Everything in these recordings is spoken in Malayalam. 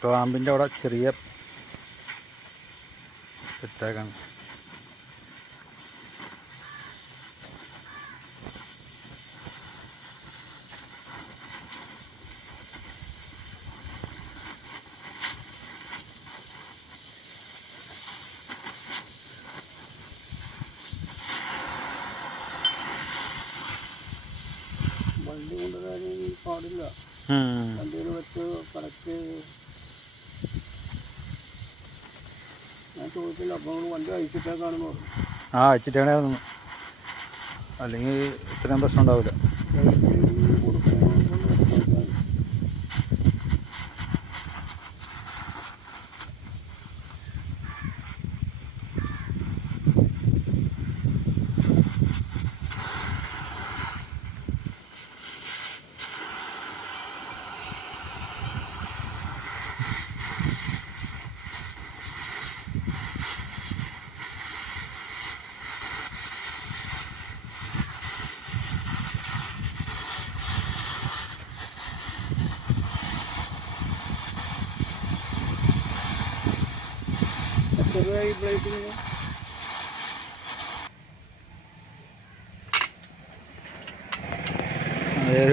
ക്ലാമ്പിൻ്റെ അവിടെ ചെറിയ സെറ്റാക്കാണ്. വണ്ടി കൊണ്ടുവരാൻ പാടില്ല. വണ്ടിയിൽ വെച്ച് കറക്റ്റ് ഞാൻ ചോദിച്ചില്ല. അപ്പോൾ വണ്ടി അയച്ചിട്ടേക്കാണെന്ന് പറഞ്ഞു. അയച്ചിട്ടാണ് അല്ലെങ്കിൽ ഇത്രയും പ്രശ്നം ഉണ്ടാവില്ല.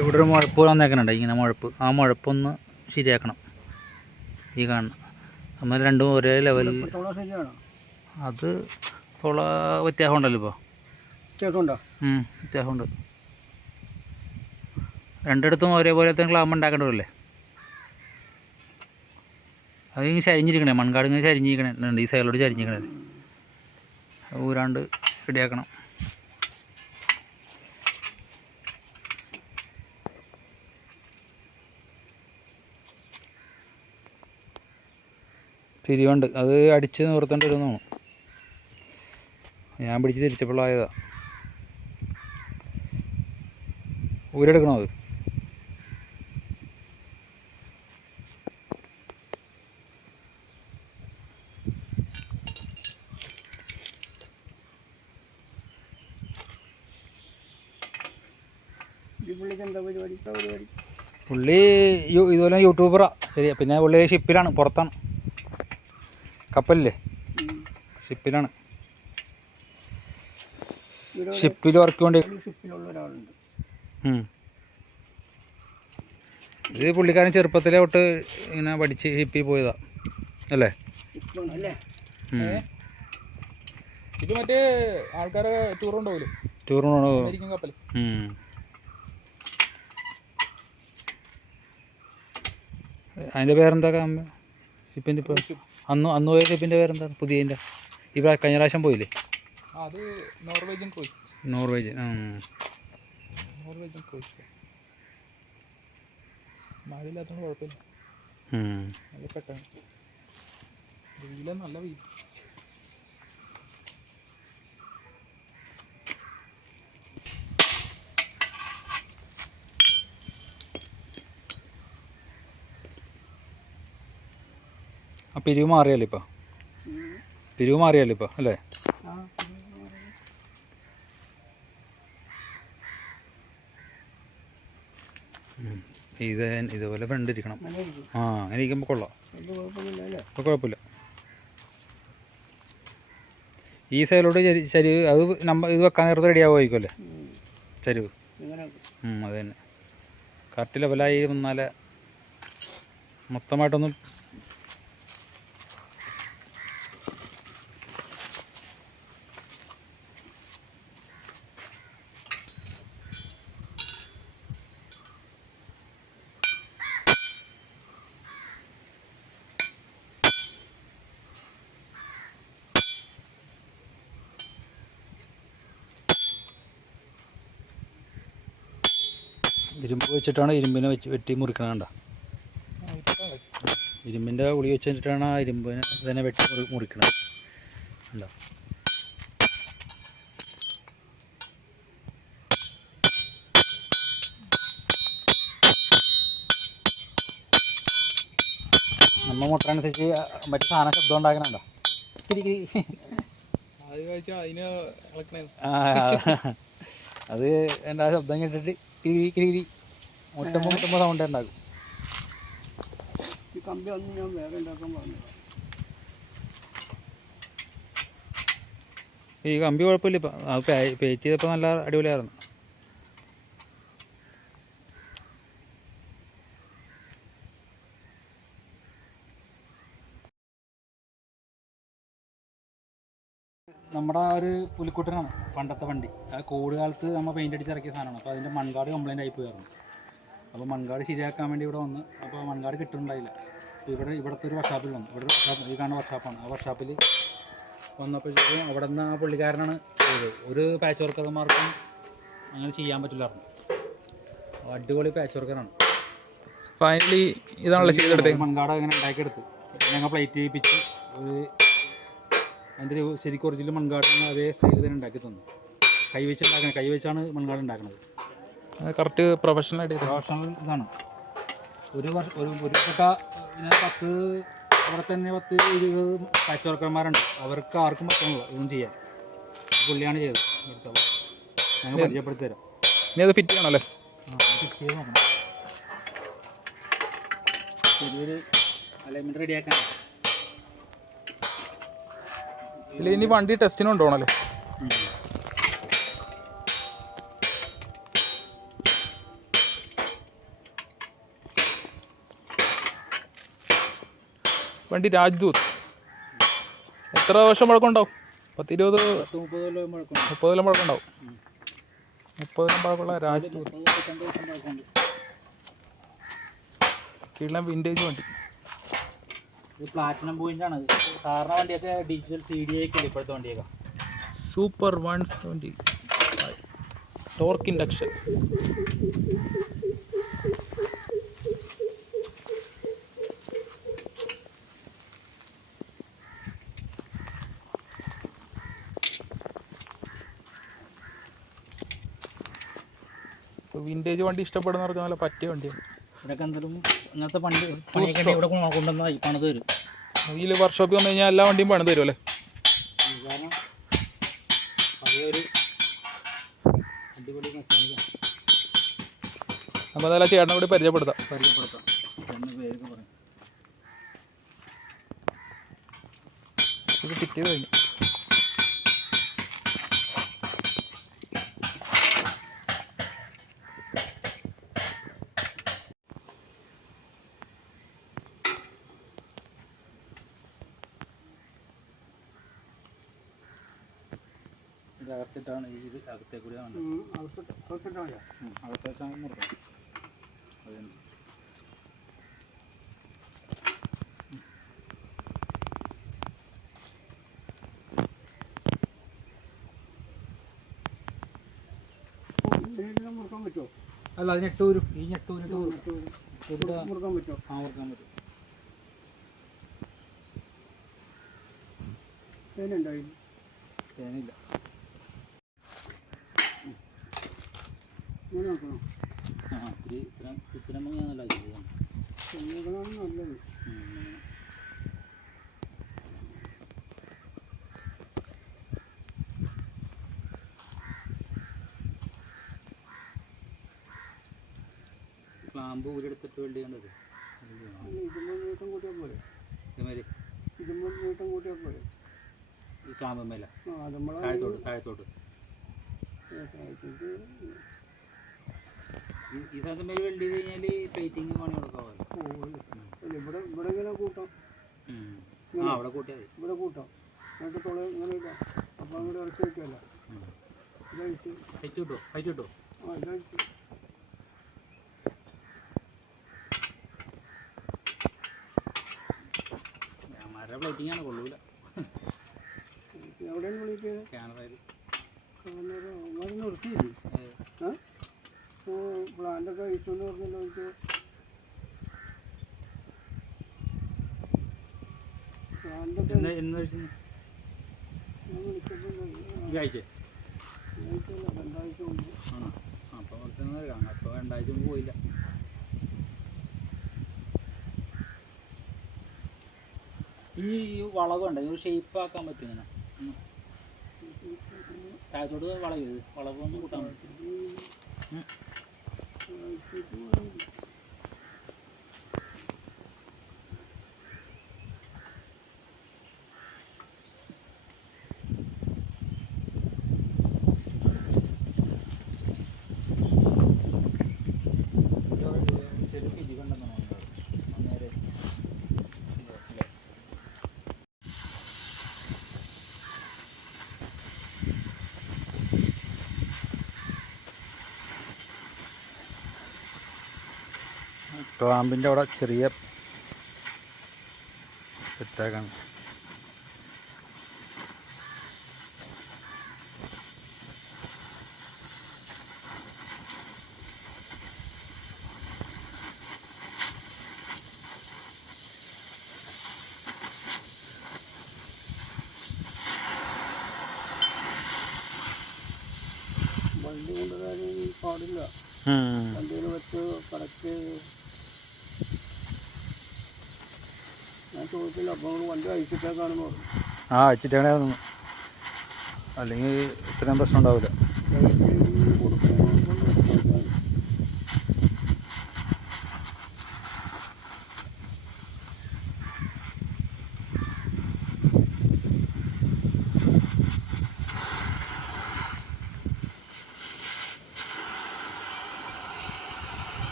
ഇവിടെ ഒരു മുഴപ്പ് വന്നേക്കണുണ്ട്. ഇങ്ങനെ മുഴപ്പ്, ആ മുഴപ്പൊന്ന് ശരിയാക്കണം. ഈ കാണണം നമ്മൾ രണ്ടും ഒരേ ലെവലിൽ. അത് തുള വ്യത്യാസം ഉണ്ടല്ലോ ഇപ്പോൾ. വ്യത്യാസമുണ്ട്. രണ്ടിടത്തും ഒരേപോലത്തെ ക്ലാമ്പ് ഉണ്ടാക്കേണ്ടതല്ലേ. അത് ഇങ്ങനെ ചരിഞ്ഞിരിക്കണേ, മൺകാട് ഇങ്ങനെ ചരിഞ്ഞിരിക്കണേ, ഈ സൈഡിലോട്ട് ചരിഞ്ഞിരിക്കണേ. ഊരാണ്ട് റെഡിയാക്കണം. തിരിവുണ്ട്, അത് അടിച്ച് നിവർത്തേണ്ടി വരുന്നതാണ്. ഞാൻ പിടിച്ച് തിരിച്ചപ്പോഴായതാ. ഊരെടുക്കണോ അത്? പുള്ളി ഇതുപോലെ യൂട്യൂബറാ. ശരിയാ. പിന്നെ പുള്ളി ഷിപ്പിലാണ്, പുറത്താണ്. കപ്പലില്ലേ, ഷിപ്പിലാണ്. ഷിപ്പിൽ വർക്ക് കൊണ്ട് ഇത് പുള്ളിക്കാരൻ ചെറുപ്പത്തിലെ തൊട്ട് ഇങ്ങനെ പഠിച്ച് ഷിപ്പിൽ പോയതാ അല്ലേ? ഇത് മറ്റേ ആൾക്കാരെ ടൂറുണ്ടാവില്ലേ, ടൂറിന് കപ്പൽ. അതിൻ്റെ പേരെന്താ ഷിപ്പിൻ്റെ? ഇപ്പോൾ അന്ന് പോയ ഷിപ്പിൻ്റെ പേരെന്താണ് പുതിയതിൻ്റെ? ഈ കഴിഞ്ഞ പ്രാവശ്യം പോയില്ലേ? അത് നോർവേജിയൻ ക്രൂയിസ്. Norwegian cruise. മഴയില്ലാത്തതുകൊണ്ട് കുഴപ്പമില്ല. നല്ല പെട്ടെന്ന് വെയില, നല്ല വെയിൽ. ആ പിരിവ് മാറിയല്ലോ ഇപ്പം. അല്ലേ? ഇതുപോലെ ഫ്രണ്ട് ഇരിക്കണം. അങ്ങനെ ഇരിക്കുമ്പോൾ കൊള്ളാം. ഇപ്പോൾ കുഴപ്പമില്ല. ഈ സൈഡിലോട്ട് ചരിവ് അത് ഇത് വെക്കാൻ നേരത്തെ റെഡി ആവുമായിരിക്കും അല്ലേ ചരിവ്? അത് തന്നെ. കറക്റ്റ് ലെവലായി വന്നാലേ മൊത്തമായിട്ടൊന്നും. ഇരുമ്പ് വെച്ചിട്ടാണ് ഇരുമ്പിനെ വെട്ടി മുറിക്കണം. കണ്ട, ഇരുമ്പിൻ്റെ ഉളി വെച്ചിട്ടാണ് ആ ഇരുമ്പിനെ തന്നെ വെട്ടി മുറിക്കണം. കണ്ടോ? നമ്മൾ മുട്ടനുസരിച്ച് മറ്റു സാധനം ശബ്ദം ഉണ്ടാക്കണുണ്ടോ? അത് എൻ്റെ ആ ശബ്ദം കേട്ടിട്ട് കിരി കിരി മുട്ടുമ്പോൾ സൗണ്ട് ഉണ്ടാക്കും. കമ്പി അന്ന് ഞാൻ വേറെ ഉണ്ടാക്കാൻ പറഞ്ഞതാണ്. ഈ കമ്പി കുഴപ്പമില്ല ഇപ്പം, അത് പേറ്റ് ചെയ്തപ്പോൾ നല്ല അടിപൊളിയായിരുന്നു. നമ്മുടെ ആ ഒരു പുലിക്കുട്ടനാണ് പണ്ടത്തെ വണ്ടി. ആ കോവിഡ് കാലത്ത് നമ്മൾ പെയിൻ്റ് അടിച്ചിറക്കിയ സാധനമാണ്. അപ്പോൾ അതിൻ്റെ മൺകാട് കംപ്ലൈൻ്റ് ആയിപ്പോയായിരുന്നു. അപ്പോൾ മൺകാട് ശരിയാക്കാൻ വേണ്ടി ഇവിടെ വന്ന്, അപ്പോൾ മൺകാട് കിട്ടുന്നുണ്ടായില്ല. അപ്പോൾ ഇവിടുത്തെ ഒരു വർക്ക്ഷോപ്പിൽ വന്നു. ഇവിടെ ഒരു വർക്ക്ഷോപ്പ്, ഈ കാണുന്ന വർക്ക്ഷോപ്പാണ്. ആ വർക്ക്ഷോപ്പിൽ വന്നപ്പോഴത്തേക്കും അവിടെ നിന്ന് ആ പുള്ളിക്കാരനാണ് ചെയ്തത്. ഒരു പാച്ച് വർക്കർമാർക്കും അങ്ങനെ ചെയ്യാൻ പറ്റില്ലായിരുന്നു. അടിപൊളി പാച്ച് വർക്കറാണ്. ഫൈനലി ഇതാണല്ലോ ചെയ്തെടുത്തത്. മൺകാട് അങ്ങനെ ഉണ്ടാക്കിയെടുത്ത് ഞങ്ങൾ പ്ലേറ്റ് ചെയ്യിപ്പിച്ച് ഒരു അതിൻ്റെ ഒരു ശരിക്കും ഒറിജിനൽ മൺകാട് അതേ സ്റ്റൈൽ തന്നെ ഉണ്ടാക്കി തന്നു. കൈവച്ചാണ് മൺകാട് ഉണ്ടാക്കുന്നത്. കറക്റ്റ് പ്രൊഫഷണൽ ഇതാണ്. ഒരു അവിടെ തന്നെ 10-20 പാച്ച് വർക്കർമാരുണ്ട്. അവർക്ക് ആർക്കും പറ്റുന്നില്ല ഇതൊന്നും ചെയ്യാൻ. പുള്ളിയാണ് ചെയ്തത്. എടുത്തോളാം, ഞങ്ങൾ പരിചയപ്പെടുത്തി തരാം. ഇനി അത് ഫിറ്റ് ചെയ്യണമല്ലേ? ഫിറ്റ് ചെയ്ത് നോക്കണം. ചെറിയൊരു അലൈൻമെൻറ്റ് റെഡിയാക്കാൻ. ഇല്ല, ഇനി വണ്ടി ടെസ്റ്റിന് കൊണ്ടുപോകണമല്ലേ? വണ്ടി രാജ്ദൂത് എത്ര വർഷം പഴക്കമുണ്ടാവും? 10-20 30 കൊല്ലം പഴക്കമുണ്ടാവും. 30 കൊല്ലം പഴക്കമുള്ള രാജ്ദൂത്. കീഴിലെ വിൻറ്റേജ് വണ്ടി. ഇത് പ്ലാറ്റിനം പോയിൻ്റാണ്. സാധാരണ വണ്ടിയൊക്കെ ഡിജിറ്റൽ CD ഒക്കെ ഇപ്പോഴത്തെ വണ്ടിയൊക്കെ. Super 170 torque induction. വിൻറ്റേജ് വണ്ടി ഇഷ്ടപ്പെടുന്നവർക്ക് നല്ല പറ്റിയ വണ്ടിയാണ്. ഇതൊക്കെ എന്തെങ്കിലും ഇങ്ങനത്തെ പണിയൊക്കെ ഇവിടെ കൊണ്ടുവന്നാൽ പണിത് തരും. ഇതിൽ വർക്ക്ഷോപ്പിൽ വന്നു കഴിഞ്ഞാൽ എല്ലാ വണ്ടിയും പണിത് തരും അല്ലേ? കാരണം പഴയൊരു അടിപൊളി മെക്കാനിക്കാണ്. അപ്പോൾ അതെല്ലാം ചേട്ടനെ കൂടി പരിചയപ്പെടുത്താം. എന്ന പേരൊക്കെ പറയും. ഇത് ഫിറ്റ് ചെയ്ത് കഴിഞ്ഞു. അകത്തിട്ടാണ് ഇത് അകത്തേ കൂടിയാണ് അകത്തേക്കാണ് മുറുക്കണം. അതുതന്നെ മുറുക്കാൻ പറ്റുമോ? അല്ല, അത് ഞെട്ടൂരും. ഈ ഞെട്ടൂരിട്ട് മുറുക്കാൻ പറ്റുമോ? മുറുക്കാൻ പറ്റും. തേനുണ്ടായി? തേനില്ല. ഇങ്ങനെ നോക്കണോ? ഇച്ചിരി ഞാൻ നല്ല ചെയ്തതാണ്. നല്ലത്. ക്ലാമ്പ് ഊരെടുത്തിട്ട് വേണ്ടി കണ്ടത്. ഇതുമ്പോൾ നീട്ടം കൂട്ടിയാൽ പോലെ. ഇതേമാതിരി ഇതുമ്പോൾ നീട്ടം കൂട്ടിയാൽ പോലെ. ഈ ക്ലാമ്പ് മേല നമ്മളെ താഴത്തോട്ട് ഈ സ്ഥലത്ത് മേലെ വെൽഡ് ചെയ്ത് കഴിഞ്ഞാൽ പ്ലേറ്റിങ് പണി കൊടുക്കാമല്ലോ. ഇവിടെ ഇങ്ങനെ കൂട്ടാം. അവിടെ കൂട്ടിയാൽ മതി. ഇവിടെ കൂട്ടാം. എന്നിട്ട് തുള ഇങ്ങനെ ഇല്ല. അപ്പോൾ അങ്ങോട്ട് ഇറക്കി വയ്ക്കാമല്ലോ. ഇതഴിച്ച് ഹൈറ്റ് കിട്ടുമോ? ആ ഇതഴിച്ച് മര പ്ലേറ്റിംഗ് ആണ്, കൊള്ളൂല. എവിടെയാണ് വിളിക്കുന്നത്? ക്യാനറയിൽ നിർത്തിയില്ലേ? പ്ലാന്റൊക്കെ അയച്ചെന്ന് പറഞ്ഞല്ലോ. എനിക്ക് പ്ലാന്റൊക്കെ എന്ന് കഴിച്ചു ഞാൻ വിളിച്ചപ്പോൾ ഈ ആഴ്ച 2 ആഴ്ച മുമ്പ്. ആണോ? അപ്പോൾ കുറച്ച് അപ്പോൾ 2 ആഴ്ച മുമ്പ് പോയില്ല. ഈ വളവുണ്ട്, ഇത് ഷേപ്പ് ആക്കാൻ പറ്റും. ഇങ്ങനെ താഴത്തോട്ട് വളവ് വളവൊന്നും കൂട്ടാൻ പറ്റും. കാമ്പിൻ്റെ അവിടെ ചെറിയ സെറ്റാക്കാണ്. വണ്ടി കൊണ്ടുവരാൻ പാടില്ല. വണ്ടിയിൽ വെച്ച് കറക്റ്റ് ഞാൻ ചോദിച്ചില്ല. അപ്പോൾ വണ്ടി അയച്ചിട്ടേക്കാണെന്ന് പറഞ്ഞു. അയച്ചിട്ടാണ് അല്ലെങ്കിൽ ഇത്രയും പ്രശ്നം ഉണ്ടാവില്ല.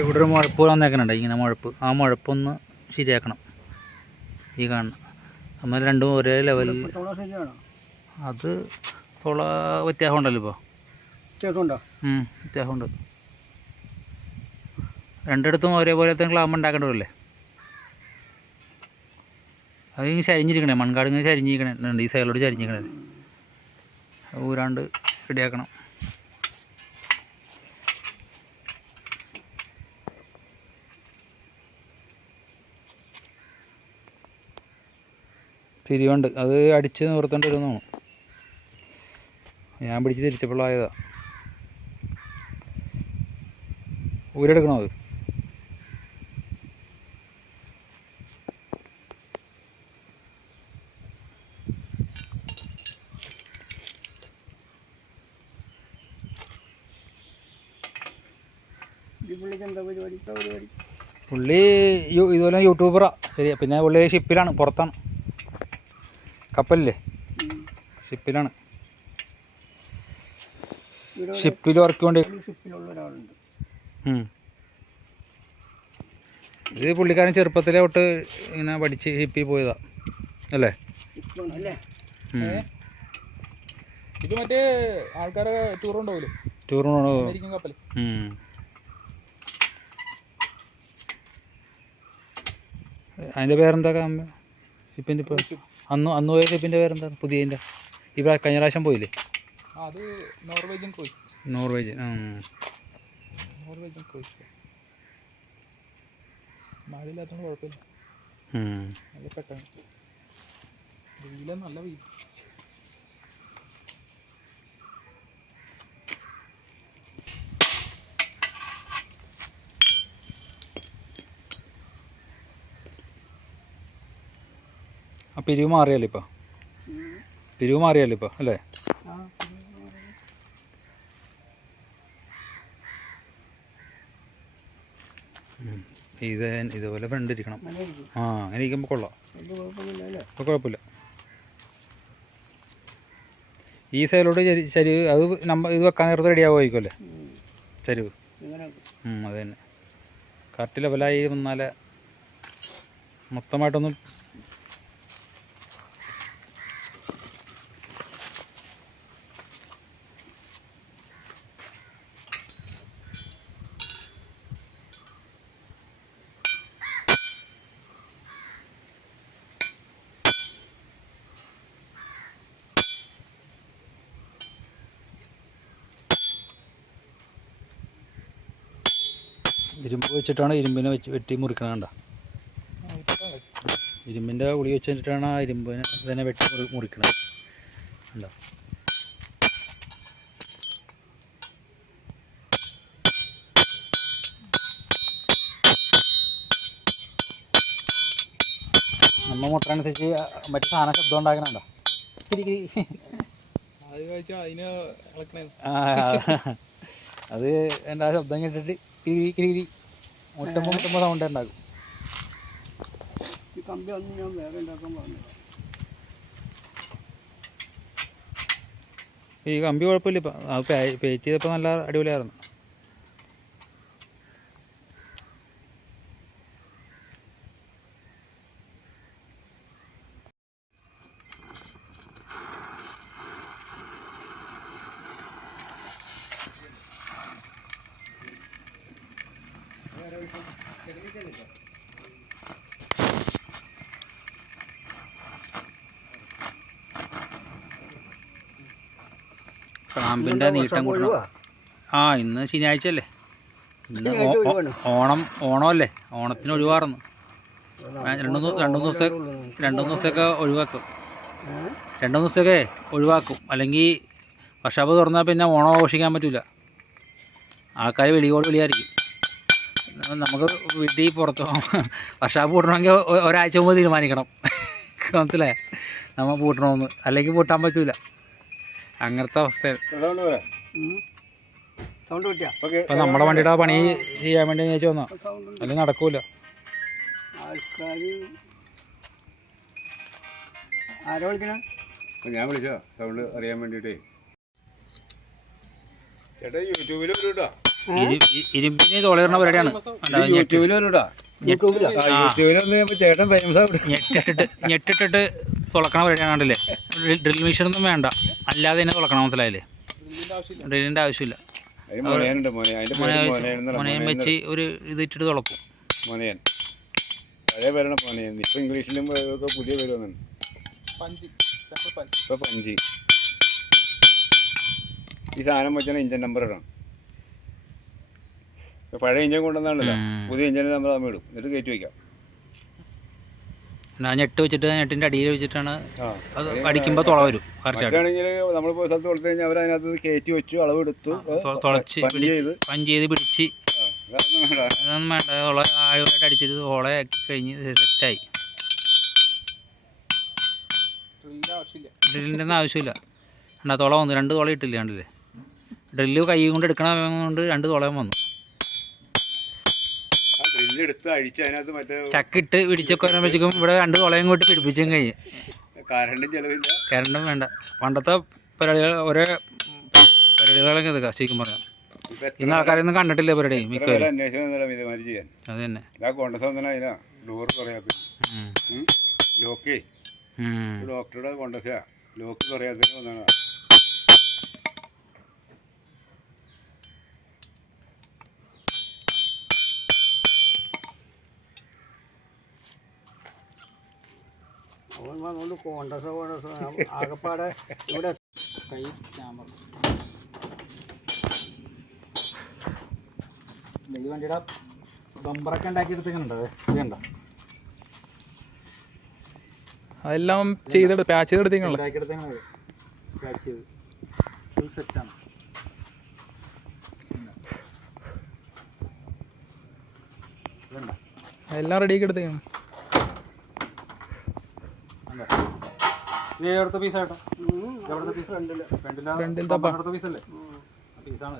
ഇവിടെ ഒരു മുഴപ്പ് വന്നേക്കുന്നുണ്ട്. ഇങ്ങനെ മുഴപ്പ്, ആ മുഴപ്പൊന്ന് ശരിയാക്കണം. ഈ കാണണം നമ്മൾ രണ്ടും ഒരേ ലെവലിൽ. അത് തുള വ്യത്യാസം ഉണ്ടല്ലോ ഇപ്പോൾ. വ്യത്യാസമുണ്ട്. രണ്ടിടത്തും ഒരേപോലത്തെ ക്ലാമ്പ് ഉണ്ടാക്കേണ്ടതല്ലേ. അതിങ്ങനെ ചരിഞ്ഞിരിക്കണേ, മൺകാട് ഇങ്ങനെ ചരിഞ്ഞിരിക്കണേ, ഈ സൈഡിലോട്ട് ചരിഞ്ഞിരിക്കണേ. ഊരാണ്ട് റെഡിയാക്കണം. തിരിവുണ്ട്, അത് അടിച്ച് നിവർത്തേണ്ടി വരുന്നു. ഞാൻ പിടിച്ച് തിരിച്ചപ്പോഴായതാ. ഊരെടുക്കണോ അത്? പുള്ളി ഇതുപോലെ യൂട്യൂബറാ. ശരിയാ. പിന്നെ പുള്ളി ഷിപ്പിലാണ്, പുറത്താണ്. കപ്പലില്ലേ, ഷിപ്പിലാണ്. ഷിപ്പിൽ വർക്ക് കൊണ്ട് ഇത് പുള്ളിക്കാരൻ ചെറുപ്പത്തിലെ തൊട്ട് ഇങ്ങനെ പഠിച്ച് ഷിപ്പിൽ പോയതാ അല്ലേ? ഇത് മറ്റേ ആൾക്കാരെ ടൂർ ഉണ്ടാവില്ലേ, ടൂറിനോ അമേരിക്കൻ കപ്പൽ. അതിൻ്റെ പേരെന്താ ഷിപ്പിൻ്റെ? ഇപ്പോൾ അന്ന് പോയ ഷിപ്പിൻ്റെ പേരെന്താ പുതിയതിൻ്റെ? ഈ കഴിഞ്ഞ പ്രാവശ്യം പോയില്ലേ? അത് നോർവേജിയൻ ക്രൂയിസ്. Norwegian cruise. മഴയില്ലാത്തതുകൊണ്ട് കുഴപ്പമില്ല, നല്ല പെട്ടെന്ന്. വെയില നല്ല വെയിൽ. ആ പിരിവ് മാറിയല്ലോ ഇപ്പം, അല്ലേ? ഇതുപോലെ ഫ്രണ്ട് ഇരിക്കണം. അങ്ങനെ ഇരിക്കുമ്പോൾ കൊള്ളാം. അപ്പോൾ കുഴപ്പമില്ല. ഈ സൈഡിലോട്ട് ചരിവ് അത് ഇത് വെക്കാൻ നേരത്തെ റെഡി ആവുമായിരിക്കും അല്ലേ ചരിവ്? അത് തന്നെ. കറക്റ്റ് ലെവലായി വന്നാലേ മൊത്തമായിട്ടൊന്നും. ഇരുമ്പ് വെച്ചിട്ടാണ് ഇരുമ്പിനെ വെട്ടി മുറിക്കണം. കണ്ട, ഇരുമ്പിൻ്റെ ഉളി വെച്ചിട്ടാണ് ആ ഇരുമ്പിനെ തന്നെ വെട്ടി മുറിക്കണം. കണ്ടോ? നമ്മൾ മുട്ടനുസരിച്ച് മറ്റു സാധനം ശബ്ദം ഉണ്ടാക്കണുണ്ടോ? അത് എൻ്റെ ആ ശബ്ദം കേട്ടിട്ട് കിരി മുട്ടുമ്പോൾ സൗണ്ട് ഉണ്ടാക്കും. കമ്പി അന്ന് ഞാൻ വേറെ ഉണ്ടാക്കാൻ പറഞ്ഞത്. ഈ കമ്പി കുഴപ്പമില്ല ഇപ്പം അത് പേറ്റ് ചെയ്തപ്പോൾ നല്ല അടിപൊളിയായിരുന്നു. കാമ്പിൻ്റെ നീട്ടം കൂട്ടണം. ആ ഇന്ന് ശനിയാഴ്ച അല്ലേ, ഇന്ന് ഓണമല്ലേ, ഓണത്തിന് ഒഴിവാറുന്നു. രണ്ട് മൂന്ന് ദിവസമൊക്കെ ഒഴിവാക്കും, 2-3 ദിവസമൊക്കെ ഒഴിവാക്കും. അല്ലെങ്കിൽ വർഷാപ്പ് തുറന്നാൽ പിന്നെ ഓണം ആഘോഷിക്കാൻ പറ്റില്ല, ആൾക്കാർ വിളിയായിരിക്കും. നമുക്ക് വീട്ടിൽ പുറത്ത് വർഷാപ്പ് പൂട്ടണമെങ്കിൽ ഒരാഴ്ച മുമ്പ് തീരുമാനിക്കണം, മനസ്സിലായി, നമ്മൾ പൂട്ടണമെന്ന്, അല്ലെങ്കിൽ പൂട്ടാൻ പറ്റില്ല. അങ്ങനത്തെ അവസ്ഥയാണ്. ഇപ്പം നമ്മുടെ വണ്ടിയുടെ പണി ചെയ്യാൻ വേണ്ടി ചോദിച്ചു വന്നാൽ അല്ലെങ്കിൽ നടക്കൂല. ആൾക്കാർ ആരാ വിളിക്കണേ? ഞാൻ വിളിച്ചോ സൗണ്ട് അറിയാൻ വേണ്ടിയിട്ടേ. ചേട്ടാ യൂട്യൂബിൽ വരൂട്ടോ, ഇരുമ്പിന് തോളിടുന്ന പരിപാടിയാണ്. യൂട്യൂബിൽ വരൂട്ടാ, യൂട്യൂബിൽ വന്ന് ചേട്ടൻ ഫേമസ് ആവും. ഞെട്ടിട്ടിട്ട് തുളക്കണ പരിപാടിയാണ്. കണ്ടില്ലേ, ഡ്രിൽ മെഷീനൊന്നും വേണ്ട, അല്ലാതെ തന്നെ തുളക്കണം, മനസ്സിലായില്ലേ? ഡ്രില്ലിൻ്റെ ആവശ്യമില്ല. മുനയം വെച്ച് ഒരു ഇത് ഇട്ടിട്ട് തുളക്കും. മോനയൻ പഴയ പേരാണ് മോനയൻ. ഇപ്പം ഇംഗ്ലീഷിലും ഒക്കെ പുതിയ പേര് വന്നിട്ടുണ്ട്. ഇപ്പം പഞ്ചി. ഈ സാധനം വെച്ചാൽ ഇഞ്ചൻ നമ്പർ ഇടണം. പഴയ ഇഞ്ചൻ കൊണ്ടുവന്നാണല്ലോ, പുതിയ ഇഞ്ചിൻ്റെ നമ്പർ നമ്മൾ ഇടും, എന്നിട്ട് കയറ്റി വയ്ക്കാം. ഞെട്ട് വെച്ചിട്ട് ഞെട്ടിൻ്റെ അടിയിൽ വെച്ചിട്ടാണ് അത് അടിക്കുമ്പോൾ തുള വരും. കറക്റ്റാണെങ്കിൽ നമ്മളിപ്പോൾ സ്ഥലത്ത് കൊടുത്തു കഴിഞ്ഞാൽ അവർ അതിനകത്ത് കയറ്റി വെച്ചു, അളവ് എടുത്തു, തുളച്ച് പഞ്ച് ചെയ്ത് പിടിച്ച്. അതൊന്നും വേണ്ട, ഓളെ ആഴമായിട്ട് അടിച്ചിട്ട് ഓളെ ആക്കി കഴിഞ്ഞ് സെറ്റായി. ഡ്രില്ലിൻ്റെ ഒന്നും ആവശ്യമില്ല. എന്നാ തുള വന്നു, 2 തുള ഇട്ടില്ല, കണ്ടില്ലേ? ഡ്രില്ല് കൈ കൊണ്ട് എടുക്കണ കൊണ്ട് 2 തുളയും വന്നു. ചക്കിട്ട് പിടിച്ചൊക്കെ വരുമ്പോഴേക്കും ഇവിടെ 2 തുളയും കൂട്ടി പിടിപ്പിച്ചും കഴിഞ്ഞ്. കറണ്ടും വേണ്ട. പണ്ടത്തെ പരിപാടികൾ ഓരോ പരിപാടികളൊക്കെ ഇതൊക്കെ ശരിക്കും പറയാം. ഇന്ന് ആൾക്കാരൊന്നും കണ്ടിട്ടില്ല പരിപാടി മിക്കവരും. അത് തന്നെ ഡോക്ടറുടെ കൊണ്ടുവച്ചാ ലോക്ക് പറയാത്തതിന് വന്നതാണ്. അതുകൊണ്ട് കോണ്ടസോ ആകപ്പാടെ ഇവിടെ കൈ ക്യാമറ ഈ വണ്ടിയുടെ ബമ്പറൊക്കെ ഉണ്ടാക്കിയെടുത്തിങ്ങനുണ്ട്. ഇത് കണ്ടോ, അതെല്ലാം ചെയ്തെടുത്ത് പാച്ച് ചെയ്തെടുത്തേക്കാണല്ലോ. ഉണ്ടാക്കിയെടുത്തേക്കണത് പാച്ച് ചെയ്ത് ഫുൾ സെറ്റാണ്. ഇതുണ്ടോ, എല്ലാം റെഡിയാക്കി എടുത്തേക്കാണ്. ഇത് എവിടുത്തെ പീസായിട്ടോ? ഫ്രണ്ടിലത്തെ പീസല്ലേ? പീസാണ്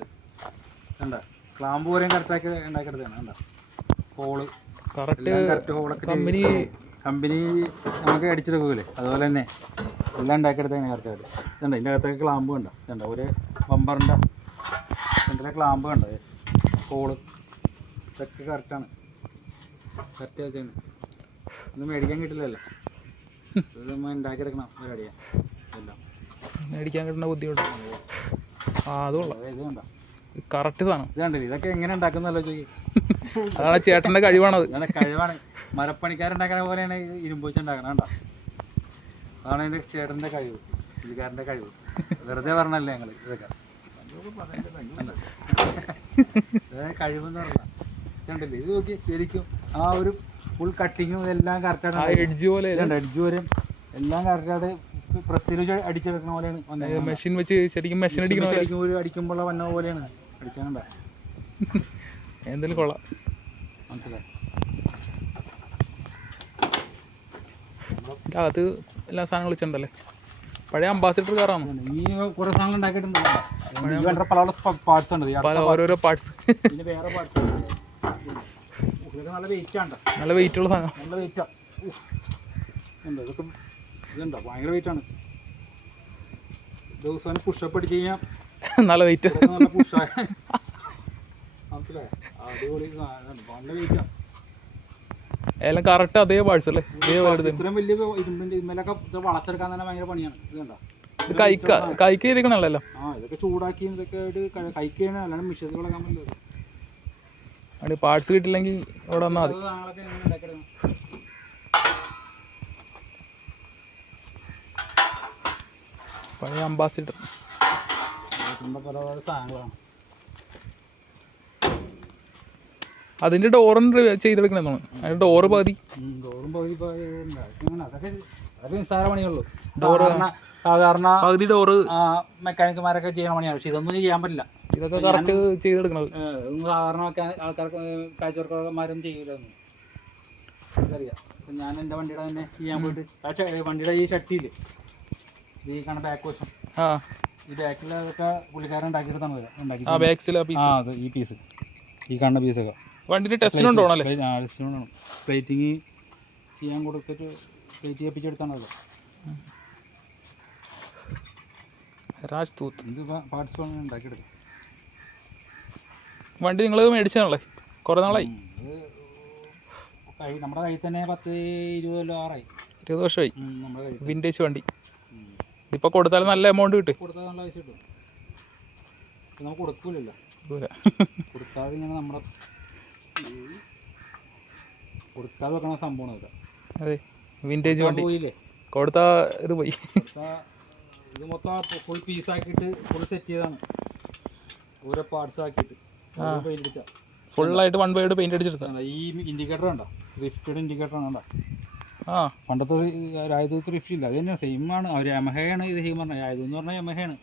കണ്ട. ക്ലാമ്പ് പോലെയും കറക്റ്റാക്കി ഉണ്ടാക്കിയെടുത്താണ്. കണ്ട ഹോള് കറക്റ്റ് ഹോളൊക്കെ കമ്പനി നമുക്ക് അടിച്ചെടുക്കൂലേ, അതുപോലെ തന്നെ എല്ലാം ഉണ്ടാക്കിയെടുത്തേക്കാണ് കറക്റ്റായിട്ട്. ഇതുണ്ട്, ഇതിൻ്റെ അകത്തൊക്കെ ക്ലാമ്പ് കണ്ട. ഇതുണ്ട്, ഒരു ബമ്പറിൻ്റെ ഫ്രണ്ടിലെ ക്ലാമ്പ് കണ്ട, ഹോള് ഇതൊക്കെ കറക്റ്റാണ്, കറക്റ്റ് വെച്ചാണ്. ഒന്നും മേടിക്കാൻ കിട്ടില്ലല്ലോ, ഇത് നമ്മൾ ഉണ്ടാക്കിയെടുക്കണം പരിപാടിയാണ് എല്ലാം. മേടിക്കാൻ കിട്ടുന്ന ബുദ്ധിമുട്ട്. അത് കൊള്ളാം, ഇത് കണ്ടോ കറക്റ്റ് സാധനം. ഇത് കണ്ടില്ലേ, ഇതൊക്കെ എങ്ങനെ ഉണ്ടാക്കുന്നല്ലോ ചോദിക്കും. അതാണ് ചേട്ടൻ്റെ കഴിവാണത്. ഇതാണ് കഴിവാണ്. മരപ്പണിക്കാരുണ്ടാക്കുന്ന പോലെയാണ് ഇരുമ്പ് വെച്ച് ഉണ്ടാക്കണം. കണ്ടോ, അതാണ് എൻ്റെ ചേട്ടൻ്റെ കഴിവ്, പുള്ളിക്കാരൻ്റെ കഴിവ്. വെറുതെ പറഞ്ഞല്ലേ ഞങ്ങൾ ഇതൊക്കെ കഴിവെന്ന് പറഞ്ഞാൽ. കണ്ടില്ലേ, ഇത് നോക്കി ശരിക്കും ആ ഒരു ഫുൾ കട്ടിങ്ങും എല്ലാം കറക്റ്റാണ്. എഡ്ജ് പോലെ എഡ്ജ് വരെയും എല്ലാം കറക്റ്റായിട്ട് പ്രസ്സിൽ അടിച്ചെടുക്കുന്ന പോലെയാണ്. മെഷീൻ വെച്ച് ശരിക്കും മെഷീൻ അടിക്കുമ്പോൾ വന്ന പോലെയാണ് അടിച്ചാണ്ട. എന്തായാലും കൊള്ളാം, മനസ്സിലായി. അകത്ത് എല്ലാ സാധനങ്ങളും വെച്ചിട്ടുണ്ടല്ലേ. പഴയ അംബാസിഡർ കാറാണ്. ഈ കുറേ സാധനങ്ങൾ ഉണ്ടാക്കിയിട്ടുണ്ടല്ലോ, പല പാർട്സ് ഉണ്ട്, പല ഓരോരോ പാർട്സ്. പിന്നെ വേറെ പാർട്സ് ഇതൊക്കെ നല്ല വെയിറ്റ് ആണ്, നല്ല വെയിറ്റുള്ള സാധനം. നല്ല വെയിറ്റാണ്. എന്താ ഇതൊക്കെ ഇതുണ്ടോ ഭയങ്കര വെയിറ്റാണ്. ദിവസം പുഷപ്പ് അടിച്ച് കഴിഞ്ഞാൽ നല്ല വെയിറ്റ്, നല്ല പുഷായ മനസ്സിലായോ? അടിപൊളി സാധനമാണ്, നല്ല വെയിറ്റാണ്. എല്ലാം കറക്റ്റ് അതേ പാഴ്സ് അല്ലേ, അതേ പോലെ ഇത്രയും വലിയ ഇരുമ്പിൻ്റെ ഇതിന്മേലൊക്കെ ഇത് വളച്ചെടുക്കാൻ തന്നെ ഭയങ്കര പണിയാണ്. ഇത് കണ്ടോ കൈക്ക് ചെയ്തിക്കണല്ലോ. ആ ഇതൊക്കെ ചൂടാക്കിയും ഇതൊക്കെ ആയിട്ട് കൈക്ക് ചെയ്യണം, അല്ലാണ്ട് മിഷീൻ കളക്കാൻ പറ്റില്ല. അവിടെ പാർട്സ് കിട്ടില്ലെങ്കിൽ ഇവിടെ വന്നാൽ മതി. സാധനങ്ങളൊക്കെ എങ്ങനെ ഉണ്ടാക്കിയെടുക്കണം? പഴയ അംബാസിഡർ പല പല സാധനങ്ങളാണ്. അതിന്റെ ഡോറിന് ചെയ്തെടുക്കണമെന്നാണ്. അതിന്റെ ഡോറ് പകുതി ഡോറും പകുതി അതൊക്കെ നിസ്സാര പണിയുള്ളൂ. സാധാരണ പകുതി ഡോറ് മെക്കാനിക്കുമാരൊക്കെ ചെയ്യുന്ന പണിയാണ്. പക്ഷെ ഇതൊന്നും ചെയ്യാൻ പറ്റില്ല. ഇതൊക്കെ കറക്റ്റ് ചെയ്തെടുക്കണത് സാധാരണ ആൾക്കാർക്ക് കാഴ്ചവർക്കന്മാരൊന്നും ചെയ്യില്ലൊന്നും എനിക്കറിയാം. അപ്പം ഞാൻ എൻ്റെ വണ്ടിയുടെ തന്നെ ചെയ്യാൻ പോയിട്ട് വണ്ടിയുടെ ഈ ഷട്ടിയില് ഈ കാണ ബാക്ക് വശം, ഈ ബാക്കിൽ അതൊക്കെ പുള്ളിക്കാരൻ ഉണ്ടാക്കിയെടുത്താണ് ഉണ്ടാക്കി. അത് ഈ പീസ്, ഈ കാണുന്ന പീസൊക്കെ വണ്ടിന്റെ ടെസ്റ്റിനുണ്ടോ അല്ലേ? ടെസ്റ്റിനുണ്ടാണ്. പ്ലേറ്റിങ് ചെയ്യാൻ കൊടുത്തിട്ട് പ്ലേറ്റ് ചെയ്യിപ്പിച്ചെടുത്താണ് അത്. രാജ്തൂത്ത് ഇത് പാർട്സ് ഉണ്ടാക്കിയെടുക്കും. വണ്ടി നിങ്ങൾ മേടിച്ചാണല്ലേ? കുറേ നാളായി? നമ്മുടെ കയ്യിൽ തന്നെ 10-20 കൊല്ലം ആറായി. 20 വർഷമായി നമ്മുടെ കയ്യിൽ. വിൻറ്റേജ് വണ്ടി. ഇതിപ്പോൾ കൊടുത്താലും നല്ല എമൗണ്ട് കിട്ടും. കൊടുത്താൽ നല്ല പൈസ കിട്ടും. നമുക്ക് കൊടുക്കൂലല്ലോ. കൊടുക്കാതെ ഇങ്ങനെ നമ്മുടെ കൊടുക്കാതെ വെക്കണ സംഭവമാണ് ഇതൊക്കെ. അതെ, വിൻറ്റേജ് വണ്ടി പോയില്ലേ, കൊടുത്താൽ ഇത് പോയി. ഇത് മൊത്തം ഫുൾ പീസാക്കിയിട്ട് ഫുൾ സെറ്റ് ചെയ്താണ്. ഓരോ പാർട്സ് ആക്കിയിട്ട് പെയിന്റ് അടിച്ചാൽ ഫുള്ളായിട്ട് 1 by 1 പെയിന്റ് അടിച്ചെടുത്താണ്. ഈ ഇൻഡിക്കേറ്റർ ഉണ്ടോ, സ്വിഫ്റ്റിയുടെ ഇൻഡിക്കേറ്റർ ഉണ്ടോ? ആ പണ്ടത്തെ രാജ്ദൂത് സ്വിഫ്റ്റ് ഇല്ല, അത് തന്നെയാണ്, സെയിം ആണ്. അവർ യമഹയാണ് ഇത് സെയിം പറഞ്ഞത്. രാജ്ദൂത് എന്ന് പറഞ്ഞാൽ യമഹയാണ്.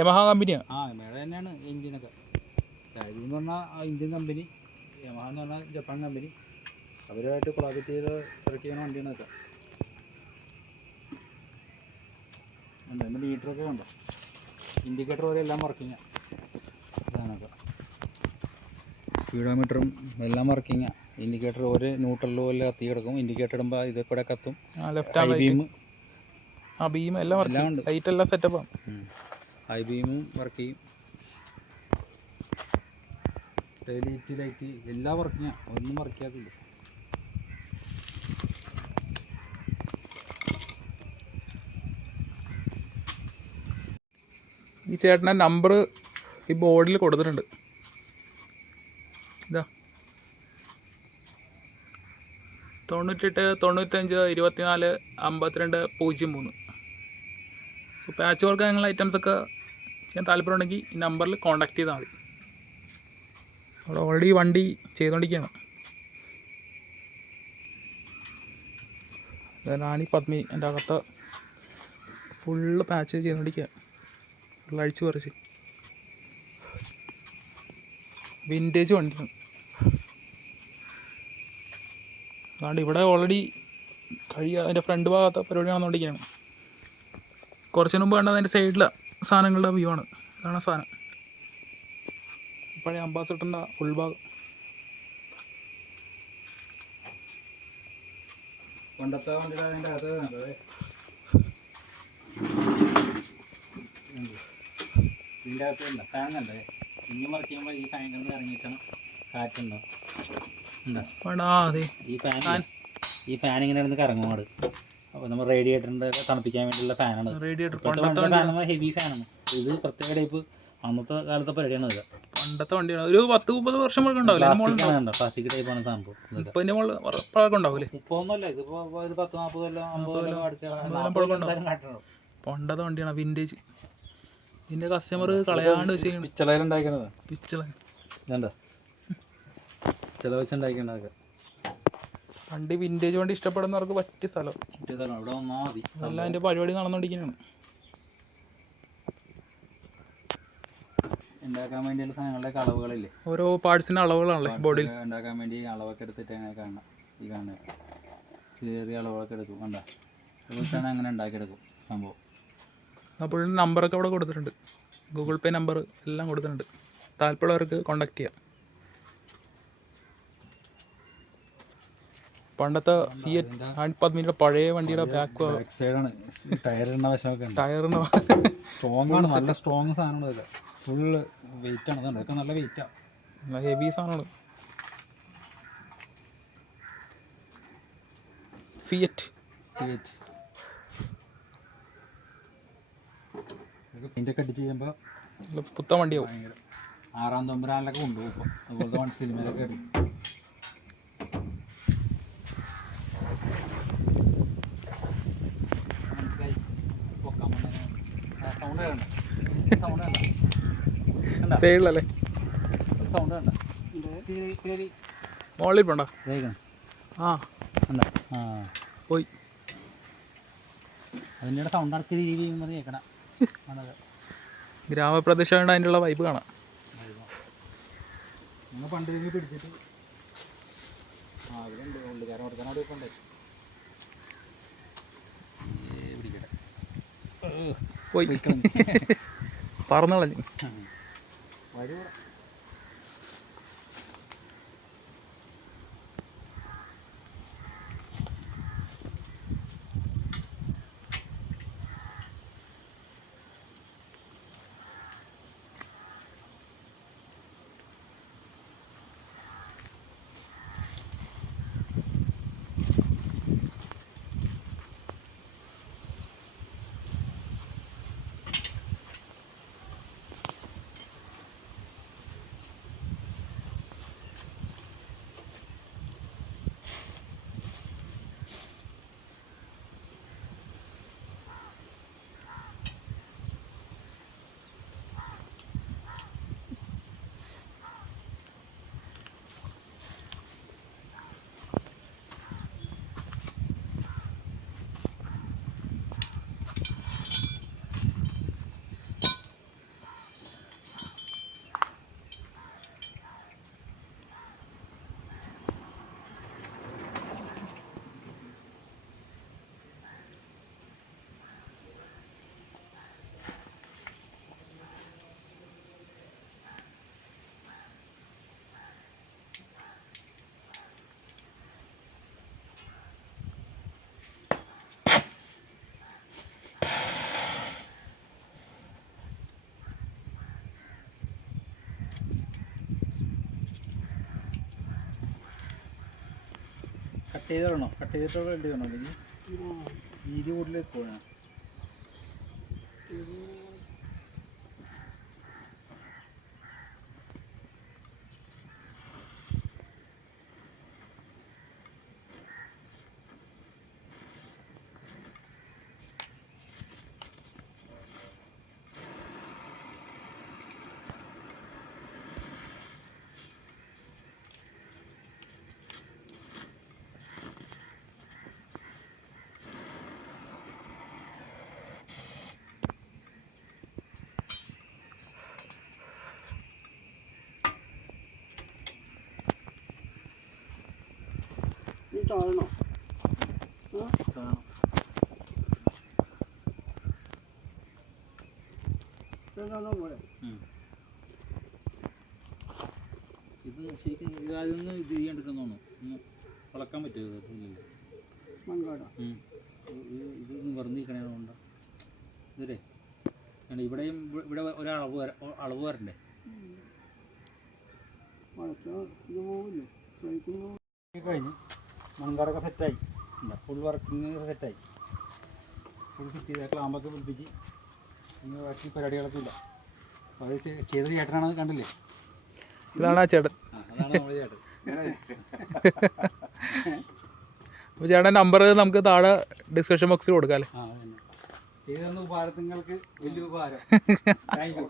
യമഹ കമ്പനിയാണ്. യമഹയുടെ തന്നെയാണ് എഞ്ചിനൊക്കെ. രാജ്ദൂത് എന്ന് പറഞ്ഞാൽ ഇന്ത്യൻ കമ്പനി, യമഹ എന്ന് പറഞ്ഞാൽ ജപ്പാൻ കമ്പനി. അവരുമായിട്ട് കൊളാബറേറ്റ് ചെയ്ത് ഇറക്കി ചെയ്യുന്ന വണ്ടിയാണ് ഇതൊക്കെ. ഉണ്ട് അതിൻ്റെ മീറ്ററൊക്കെ ഉണ്ടോ, ഇൻഡിക്കേറ്റർ പോലെ എല്ലാം വർക്കിങ്ങാണ്. ഇതാണൊക്കെ സ്പീഡോമീറ്ററും എല്ലാം വർക്കിങ്ങാണ്. ഇൻഡിക്കേറ്റർ ഒരു ന്യൂട്രൽ പോലെ കത്തി കിടക്കും. ഇൻഡിക്കേറ്റർ ഇടുമ്പോൾ ഇത് കൂടെ കത്തും. ബീം എല്ലാം ഉണ്ട്. ലൈറ്റ് എല്ലാം സെറ്റപ്പാണ്. ഹൈ ബീമും വർക്ക് ചെയ്യും. ഡെയിലി ലൈറ്റ് എല്ലാം വർക്കിങ്ങാണ്, ഒന്നും വർക്ക് ചെയ്യാത്തില്ല. ഈ ചേട്ടൻ്റെ നമ്പർ ഈ ബോർഡിൽ കൊടുത്തിട്ടുണ്ട്. ഇതാ 98 95 24 52 03. സോ പാച്ച് വർക്ക് അങ്ങനെയുള്ള ഐറ്റംസൊക്കെ ചെയ്യാൻ താല്പര്യമുണ്ടെങ്കിൽ ഈ നമ്പറിൽ കോൺടാക്ട് ചെയ്താൽ മതി. അവിടെ ഓൾറെഡി വണ്ടി ചെയ്തുകൊണ്ടിരിക്കുകയാണ്. റാണി പത്മി എൻ്റെ അകത്ത് ഫുള്ള് പാച്ച് ചെയ്തുകൊണ്ടിരിക്കുക. ഫുൾ അഴിച്ച് പറിച്ച് വിൻറ്റേജ് വണ്ടിയാണ്. അതുകൊണ്ട് ഇവിടെ ഓൾറെഡി അതിൻ്റെ ഫ്രണ്ട് ഭാഗത്തെ പരിപാടി നടന്നുകൊണ്ടിരിക്കുകയാണ്. കുറച്ചിന് മുമ്പ് കണ്ടത് അതിൻ്റെ സൈഡിലെ സാധനങ്ങളുടെ വ്യൂ ആണ്. ഇതാണ് സാധനം, പഴയ അംബാസിഡറിൻ്റെ ഉൾഭാഗം. പണ്ടത്തെ വണ്ടിയുടെ അതിൻ്റെ അകത്ത് ഇതിൻ്റെ അകത്ത് ഫാൻ കണ്ടേ, ഇനി വർക്ക് ചെയ്യുമ്പോൾ ഈ ഫാൻ കണ്ട് ഇറങ്ങിയിട്ടാണ് കാറ്റുണ്ടോ ഉണ്ടോ? അതെ, ഈ ഫാൻ ഇങ്ങനെ ഇടുന്ന് കറങ്ങുമാണ്. അപ്പോൾ നമ്മൾ റേഡിയേറ്ററിൻ്റെ തണുപ്പിക്കാൻ വേണ്ടിയുള്ള ഫാനാണ്. റേഡിയേറ്റർ ഹെവി ഫാനാണ് ഇത്. പ്രത്യേക ടൈപ്പ് അന്നത്തെ കാലത്തെ പരിപാടിയാണ് ഇത്. പണ്ടത്തെ വണ്ടിയാണ്. ഒരു 10-30 വർഷം മുഴുവൻ ഉണ്ടാവില്ല. പ്ലാസ്റ്റിക് ടൈപ്പാണ് സംഭവം. ഇപ്പം ഇതിൻ്റെ മുകളിൽ പഴക്കം ഉണ്ടാവില്ലേ? ഇപ്പൊന്നുമല്ല, ഇതിപ്പോൾ ഒരു 10-40 കൊല്ലം 50 കൊല്ലം കാട്ടണം. പണ്ടത്തെ വണ്ടിയാണ് വിൻറ്റേജ്. ഇതിൻ്റെ കസ്റ്റമർ കളയാണ്ട് വെച്ചിരിക്കുന്നത് പിച്ചളയിലുണ്ടാക്കുന്നത്. പിച്ചള ഇതെന്താ ചില വെച്ചുണ്ടാക്കിയതൊക്കെ. വണ്ടി വിൻറ്റേജ് വണ്ടി ഇഷ്ടപ്പെടുന്നവർക്ക് പറ്റിയ സ്ഥലം. ഇവിടെ വന്നാൽ മതി. അതെല്ലാം അതിൻ്റെ പരിപാടി നടന്നുകൊണ്ടിരിക്കുന്നതാണ്. ഉണ്ടാക്കാൻ വേണ്ടിയുള്ള സാധനങ്ങളുടെ അളവുകളില്ലേ, ഓരോ പാർട്സിൻ്റെ അളവുകളാണല്ലേ ബോഡിയിൽ ഉണ്ടാക്കാൻ വേണ്ടി അളവൊക്കെ എടുത്തിട്ട് അങ്ങനെ കാണാം. ഈ കാണുക ചെറിയ അളവുകളൊക്കെ എടുക്കും. കണ്ട അതുപോലെ അങ്ങനെ ഉണ്ടാക്കിയെടുക്കും സംഭവം. അപ്പോൾ നമ്പറൊക്കെ അവിടെ കൊടുത്തിട്ടുണ്ട്. ഗൂഗിൾ പേ നമ്പർ എല്ലാം കൊടുത്തിട്ടുണ്ട്. താല്പര്യമുള്ളവർക്ക് കോൺടാക്ട് ചെയ്യാം. പണ്ടത്തെ ഫിയറ്റ് 10 പഴയ വണ്ടിയുടെ ബാക്ക് ബാക്ക് സൈഡാണ് ടയറിടുന്ന വശമൊക്കെ ഉണ്ട്. ടയറിന് സ്ട്രോങ് ആണ്, നല്ല സ്ട്രോങ് സാധനമാണ് ഇതൊക്കെ. ഫുള്ള് വെയിറ്റ് ആണ്. ഇതൊക്കെ നല്ല വെയിറ്റാണ്, ഹെവി സാധനമാണ്. ഫിയറ്റ് പെയിൻ്റൊക്കെ അടിച്ച് ചെയ്യുമ്പോൾ പുത്തൻ വണ്ടിയാവും. ഭയങ്കര 6-ാം തമ്പുരാനിലൊക്കെ കൊണ്ടുപോകും. ഇപ്പോൾ അതുപോലത്തെ വണ്ടി സിനിമയിലൊക്കെ എടുക്കും. മനസ്സിലായി പൊക്കാൻ സൗണ്ട് വേണ്ട, സൗണ്ട് വേണ്ട, സൈഡിലല്ലേ സൗണ്ട് വേണ്ട. മോളിൽ പോണ്ട. ആ എന്താ ആ പോയി. അതിൻ്റെ സൗണ്ട് അടക്കി രീതി ചെയ്യുമ്പോൾ കേൾക്കണം. ഗ്രാമപ്രദേശമായതുകൊണ്ട് അതിൻ്റെ ഉള്ള വൈബ് കാണാം. നിങ്ങൾ പണ്ട് പിടിച്ചിട്ട് ഇവിടെ ഉണ്ട് ഉള്ളുകാരൻ കൊടുക്കാനോട് ഒക്കെ ഉണ്ട്. പിടിക്കട്ടെ പോയി പറന്നു കളഞ്ഞു. വഴി കട്ട് ചെയ്തോളണോ? കട്ട് ചെയ്തിട്ടുള്ള വേണ്ടി വേണോ? അല്ലെങ്കിൽ വീതി കൂടുതലേക്ക് പോകണം. ഈ താഴണോ? പോലെ ഇത് ശരിക്കും ഇതൊന്നും ഇത് ചെയ്യണ്ടിട്ടെന്ന് തോന്നുന്നു. ഒന്ന് വളക്കാൻ പറ്റുമോ? മൺകാട ഇത് നിവർന്നിരിക്കണേതുകൊണ്ട് ഇതേ ഇവിടെയും ഇവിടെ ഒരളവ് അളവ് വരണ്ടേ? കഴിഞ്ഞ് മൺകാടൊക്കെ സെറ്റായി, ഫുൾ വർക്കിങ് സെറ്റായി, ഫുൾ ഫിറ്റ് ചെയ്ത ക്ലാമ്പൊക്കെ പിടിപ്പിച്ച് ഇനി ബാക്കി പരിപാടികളൊക്കെ ഇല്ല. അപ്പോൾ അത് ചെയ്ത ചേട്ടനാണ്, കണ്ടില്ലേ? ഇതാണ് ആ ചേട്ടൻ. അതാണ് നമ്മുടെ ചേട്ടൻ. അപ്പോൾ ചേട്ടൻ നമ്പർ നമുക്ക് താഴെ ഡിസ്ക്രിപ്ഷൻ ബോക്സിൽ കൊടുക്കാം അല്ലേ? ആ അതന്നെ. ചെയ്തു തന്ന ഉപകാരങ്ങൾക്ക് വലിയ ഉപകാരം. Thank you.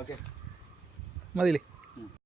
ഓക്കെ മതിയില്ലേ?